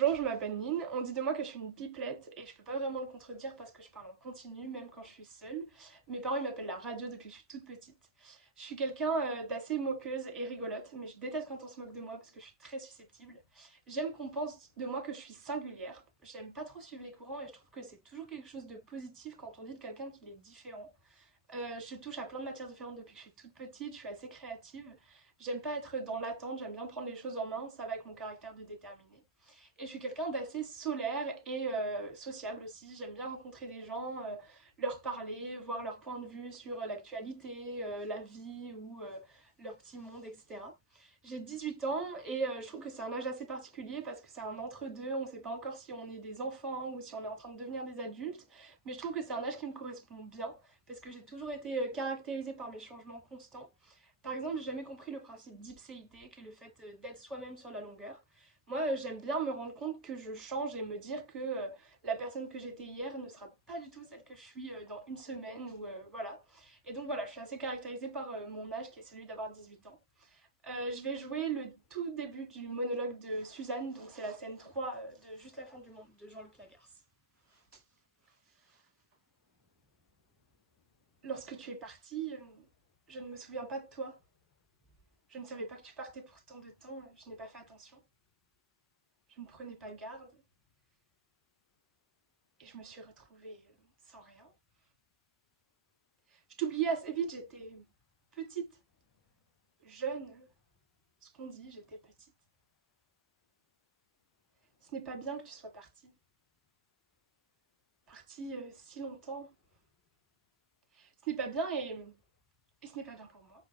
Bonjour, je m'appelle Nine. On dit de moi que je suis une pipelette et je peux pas vraiment le contredire parce que je parle en continu, même quand je suis seule. Mes parents ils m'appellent la radio depuis que je suis toute petite. Je suis quelqu'un d'assez moqueuse et rigolote, mais je déteste quand on se moque de moi parce que je suis très susceptible. J'aime qu'on pense de moi que je suis singulière. J'aime pas trop suivre les courants et je trouve que c'est toujours quelque chose de positif quand on dit de quelqu'un qu'il est différent. Je touche à plein de matières différentes depuis que je suis toute petite, je suis assez créative. J'aime pas être dans l'attente, j'aime bien prendre les choses en main, ça va avec mon caractère de déterminé. Et je suis quelqu'un d'assez solaire et sociable aussi. J'aime bien rencontrer des gens, leur parler, voir leur point de vue sur l'actualité, la vie ou leur petit monde, etc. J'ai 18 ans et je trouve que c'est un âge assez particulier parce que c'est un entre-deux, on ne sait pas encore si on est des enfants ou si on est en train de devenir des adultes, mais je trouve que c'est un âge qui me correspond bien parce que j'ai toujours été caractérisée par mes changements constants. Par exemple, j'ai jamais compris le principe d'ipséité, qui est le fait d'être soi-même sur la longueur. Moi, j'aime bien me rendre compte que je change et me dire que la personne que j'étais hier ne sera pas du tout celle que je suis dans une semaine ou voilà. Et donc voilà, je suis assez caractérisée par mon âge qui est celui d'avoir 18 ans. Je vais jouer le tout début du monologue de Suzanne, donc c'est la scène 3 de Juste la fin du monde de Jean-Luc Lagarce. Lorsque tu es parti, je ne me souviens pas de toi. Je ne savais pas que tu partais pour tant de temps, je n'ai pas fait attention. Je ne prenais pas garde et je me suis retrouvée sans rien. Je t'oubliais assez vite, j'étais petite, jeune, ce qu'on dit, j'étais petite. Ce n'est pas bien que tu sois partie. Partie si longtemps. Ce n'est pas bien et ce n'est pas bien pour moi.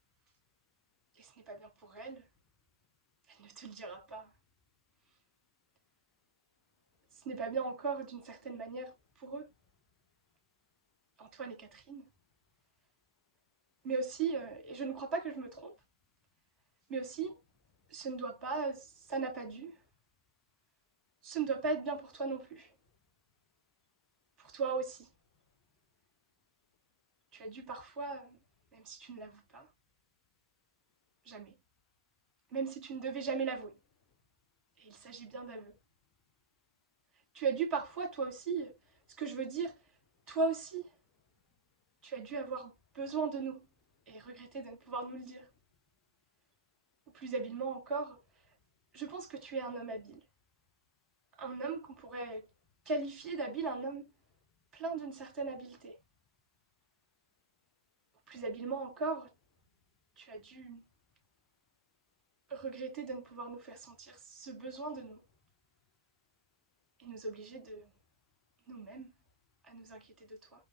Et ce n'est pas bien pour elle. Elle ne te le dira pas. Ce n'est pas bien encore d'une certaine manière pour eux, Antoine et Catherine. Mais aussi, et je ne crois pas que je me trompe, mais aussi, ce ne doit pas, ça n'a pas dû, ce ne doit pas être bien pour toi non plus. Pour toi aussi. Tu as dû parfois, même si tu ne l'avoues pas, jamais, même si tu ne devais jamais l'avouer, et il s'agit bien d'aveu. Tu as dû parfois, toi aussi, ce que je veux dire, toi aussi, tu as dû avoir besoin de nous et regretter de ne pouvoir nous le dire. Ou plus habilement encore, je pense que tu es un homme habile. Un homme qu'on pourrait qualifier d'habile, un homme plein d'une certaine habileté. Ou plus habilement encore, tu as dû regretter de ne pouvoir nous faire sentir ce besoin de nous et nous obliger de nous-mêmes à nous inquiéter de toi.